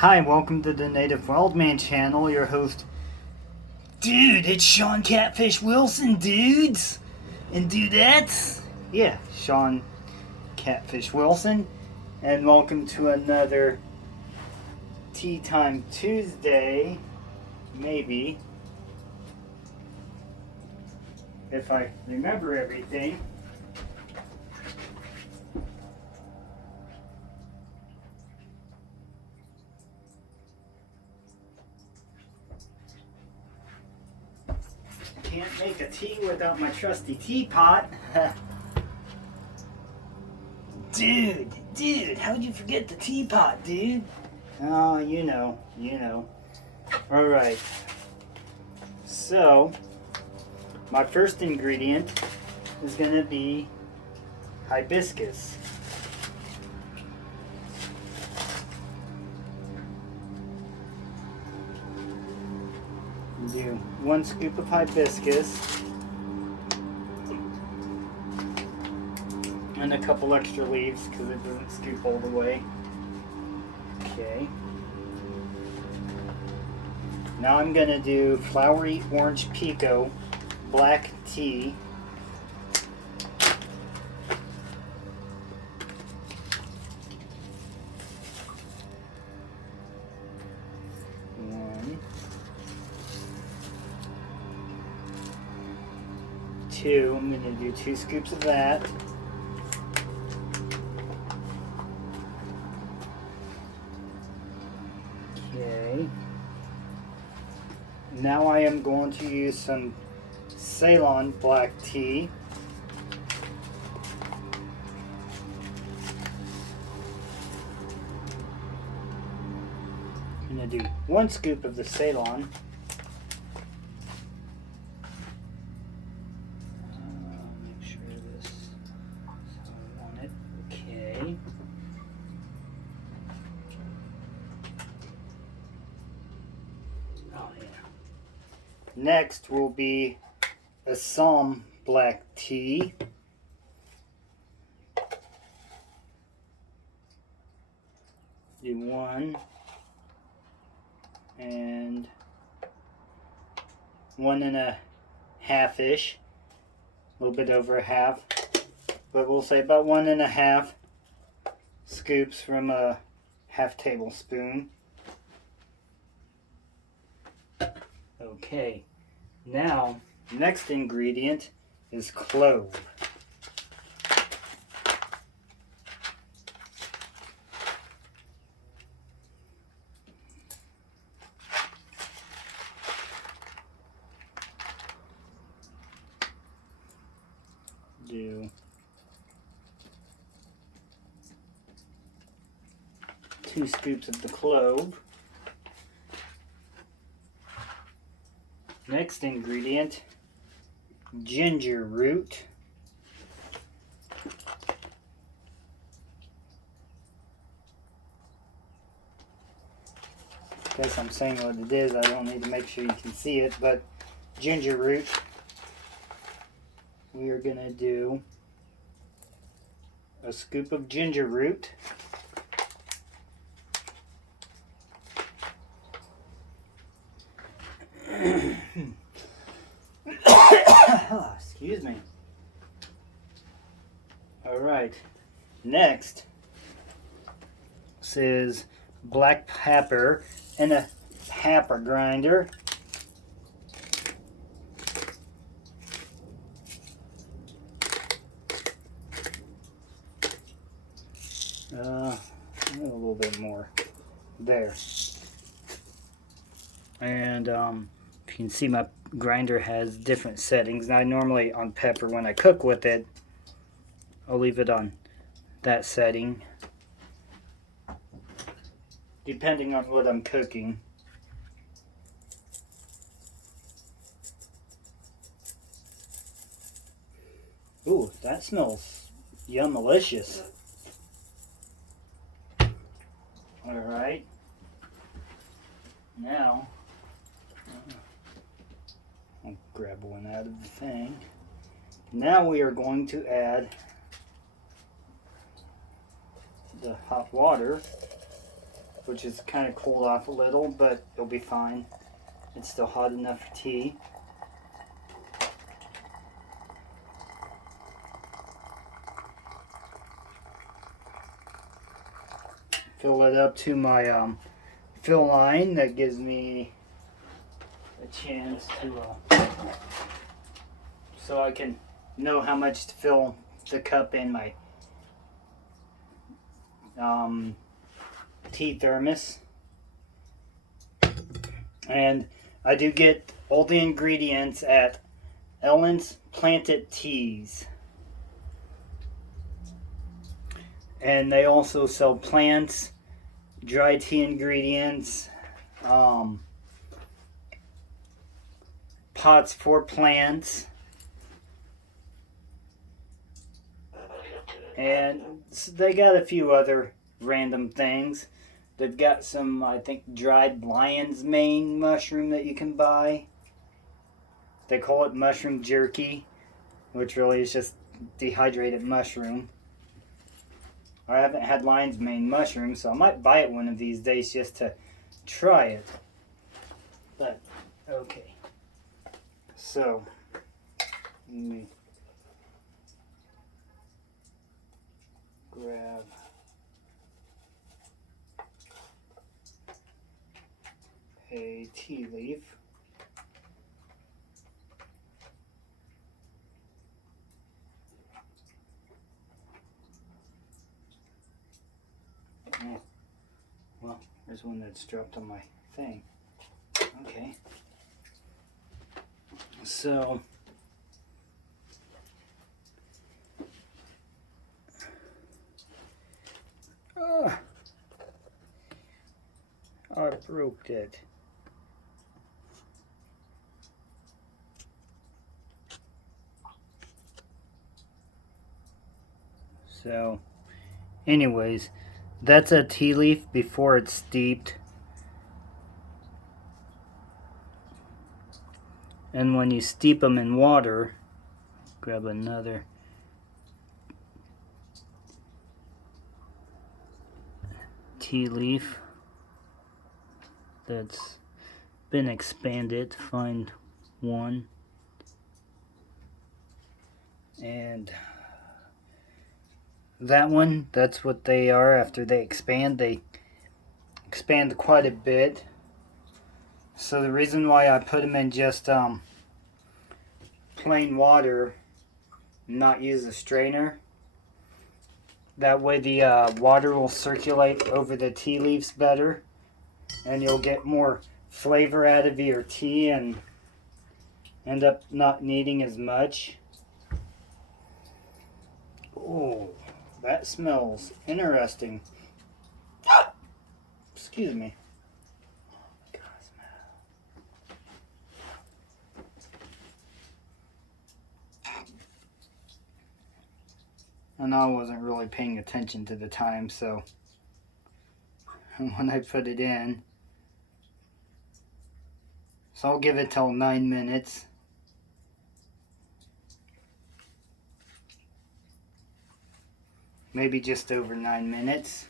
Hi, welcome to the Native Wildman channel. Your host, dude, it's Sean Catfish Wilson, dudes and dudettes. Yeah, Sean Catfish Wilson, and welcome to another Tea Time Tuesday. Maybe, if I remember everything. Can't make a tea without my trusty teapot. Dude, how'd you forget the teapot, dude? Oh, you know. Alright. So, my first ingredient is going to be hibiscus. Do 1 scoop of hibiscus and a couple extra leaves because it doesn't scoop all the way. Okay. Now I'm going to do flowery orange pico black tea. I'm going to do 2 scoops of that. Okay. Now I am going to use some Ceylon black tea. I'm going to do 1 scoop of the Ceylon. Next will be Assam black tea. Do 1 and 1.5-ish, a little bit over a half, but we'll say about 1.5 scoops from a half tablespoon. Okay, now next ingredient is clove. Do 2 scoops of the clove. Next ingredient, ginger root. Guess I'm saying what it is. I don't need to make sure you can see it, but ginger root. We are going to do a scoop of ginger root. Excuse me. Alright, next this is black pepper in a pepper grinder. A little bit more there. And if you can see, my grinder has different settings. Now, normally on pepper, when I cook with it, I'll leave it on that setting, depending on what I'm cooking. Ooh, that smells yum-malicious. Alright. Now, I'll grab one out of the thing. Now we are going to add the hot water. which is kind of cooled off a little, but it'll be fine. It's still hot enough for tea. Fill it up to my fill line. That gives me a chance to so I can know how much to fill the cup in my tea thermos. And I do get all the ingredients at Ellen's Planted Teas. And they also sell plants, dry tea ingredients, pots for plants, and they got a few other random things. They've got some, I think, dried lion's mane mushroom that you can buy. They call it mushroom jerky, which really is just dehydrated mushroom. I haven't had lion's mane mushroom, so I might buy it one of these days just to try it. But, okay. So, let me grab a tea leaf. Oh, well, there's one that's dropped on my thing. Okay. So, I broke it. So, anyways, that's a tea leaf before it's steeped. And when you steep them in water, grab another tea leaf that's been expanded. Find one. And that one, that's what they are after they expand. They expand quite a bit. So the reason why I put them in just plain water, not use a strainer, that way the water will circulate over the tea leaves better, and you'll get more flavor out of your tea and end up not needing as much. Oh, that smells interesting. Excuse me. And I wasn't really paying attention to the time, so when I put it in, so I'll give it till 9 minutes. Maybe just over 9 minutes.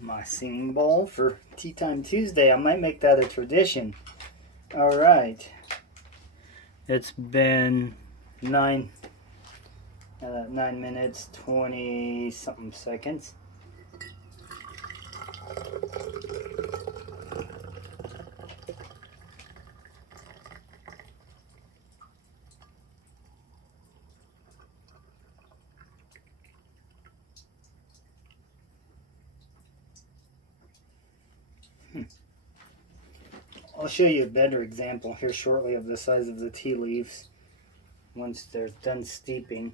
My singing bowl for Tea Time Tuesday. I might make that a tradition. Alright. It's been 9 minutes, 20 something seconds. I'll show you a better example here shortly of the size of the tea leaves once they're done steeping.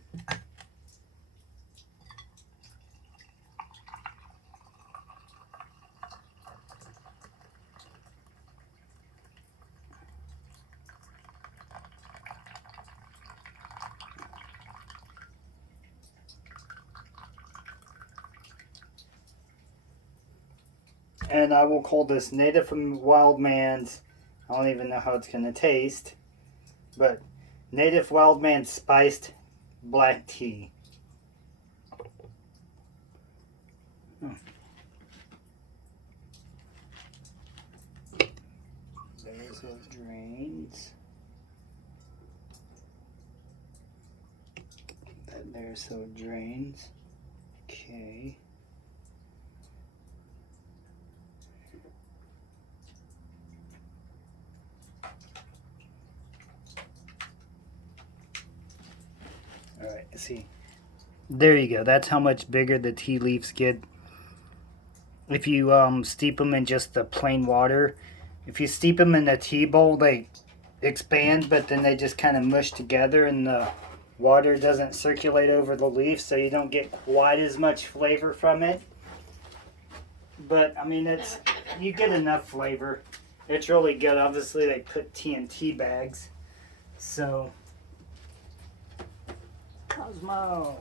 And I will call this Native from Wildman's. I don't even know how it's going to taste. But Native Wildman Spiced Black Tea. There's those drains. There's those drains. Okay. Alright, see. There you go. That's how much bigger the tea leaves get. If you steep them in just the plain water. If you steep them in a tea bowl, they expand, but then they just kind of mush together and the water doesn't circulate over the leaf, so you don't get quite as much flavor from it. But, I mean, you get enough flavor. It's really good. Obviously, they put tea in tea bags. So, Cosmo.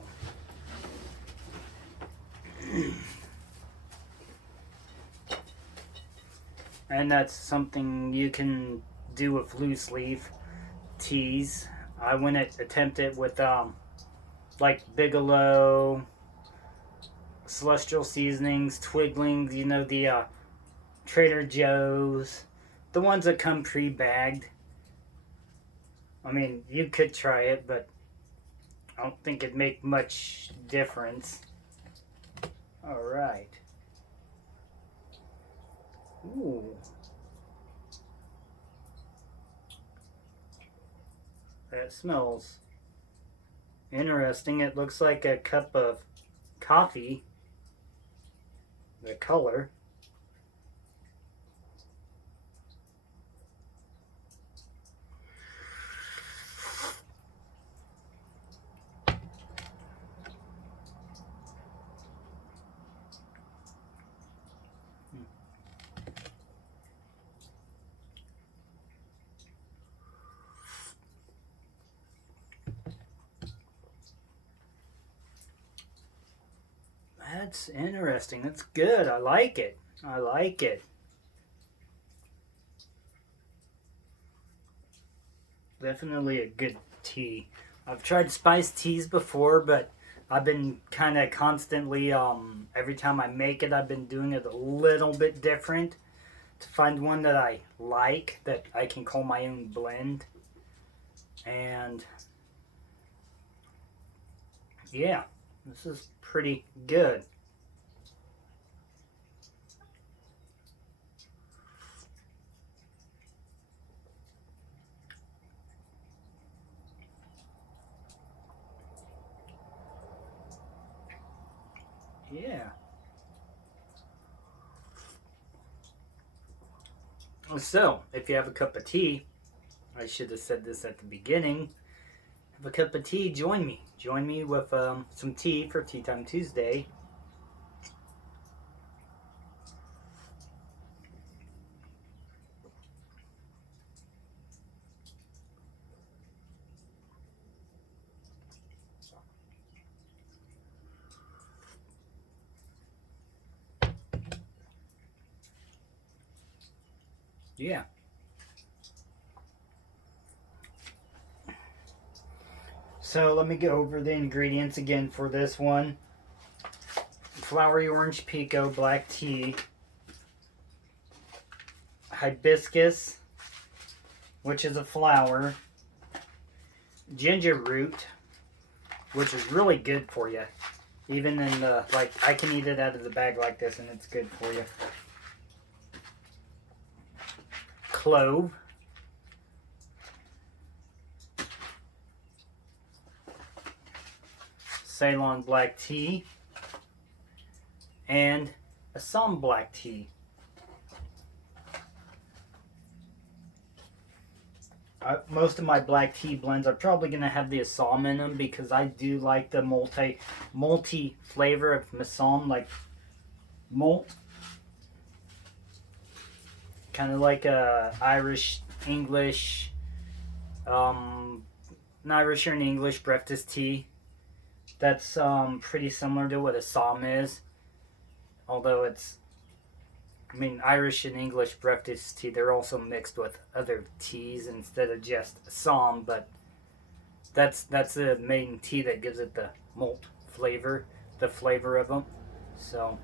And that's something you can do with loose leaf teas. I went and attempted with like Bigelow, Celestial Seasonings, Twiglings, you know, the Trader Joe's, the ones that come pre-bagged. I mean, you could try it, but I don't think it'd make much difference. Alright. Ooh. That smells interesting. It looks like a cup of coffee. The color. That's interesting. That's good. I like it. I like it. Definitely a good tea. I've tried spiced teas before, but I've been kind of constantly, every time I make it, I've been doing it a little bit different to find one that I like, that I can call my own blend. And yeah, this is pretty good. Yeah. So, if you have a cup of tea, I should have said this at the beginning. Have a cup of tea, join me. Join me with some tea for Tea Time Tuesday. Yeah. So let me go over the ingredients again for this one. Flowery orange pico black tea, hibiscus, which is a flower, ginger root, which is really good for you. Even in the, like, I can eat it out of the bag like this and it's good for you. Clove, Ceylon black tea, and Assam black tea. Most of my black tea blends are probably going to have the Assam in them because I do like the multi flavor of Assam, like malt. Kind of like a Irish, English, an Irish or an English breakfast tea. That's pretty similar to what Assam is, although it's I mean, Irish and English breakfast tea, they're also mixed with other teas instead of just Assam, but that's the main tea that gives it the malt flavor, the flavor of them. So,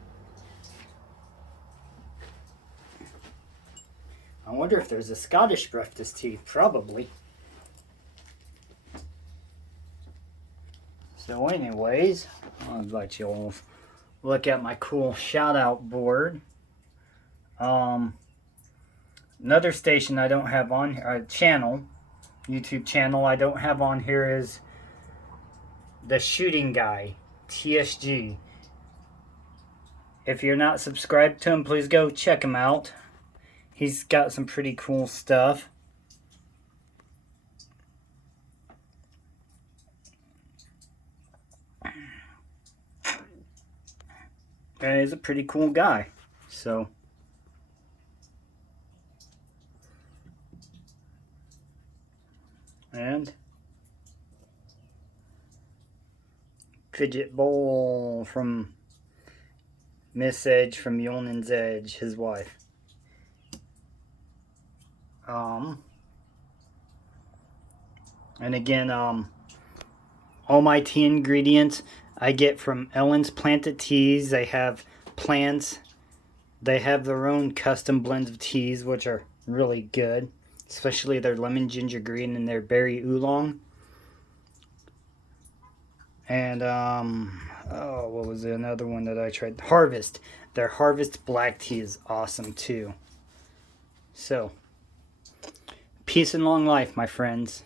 I wonder if there's a Scottish breakfast tea. Probably. So anyways, I'll invite you all to look at my cool shout out board. Another station I don't have on here, YouTube channel I don't have on here is The Shooting Guy, TSG. If you're not subscribed to him, please go check him out. He's got some pretty cool stuff. And he's a pretty cool guy. So, and Fidget Bowl from Miss Edge from Yolnan's Edge, his wife. And again, all my tea ingredients I get from Ellen's Planted Teas. They have plants. They have their own custom blends of teas, which are really good. Especially their lemon ginger green and their berry oolong. And, what was it? Another one that I tried? Harvest. Their Harvest black tea is awesome too. So, peace and long life, my friends.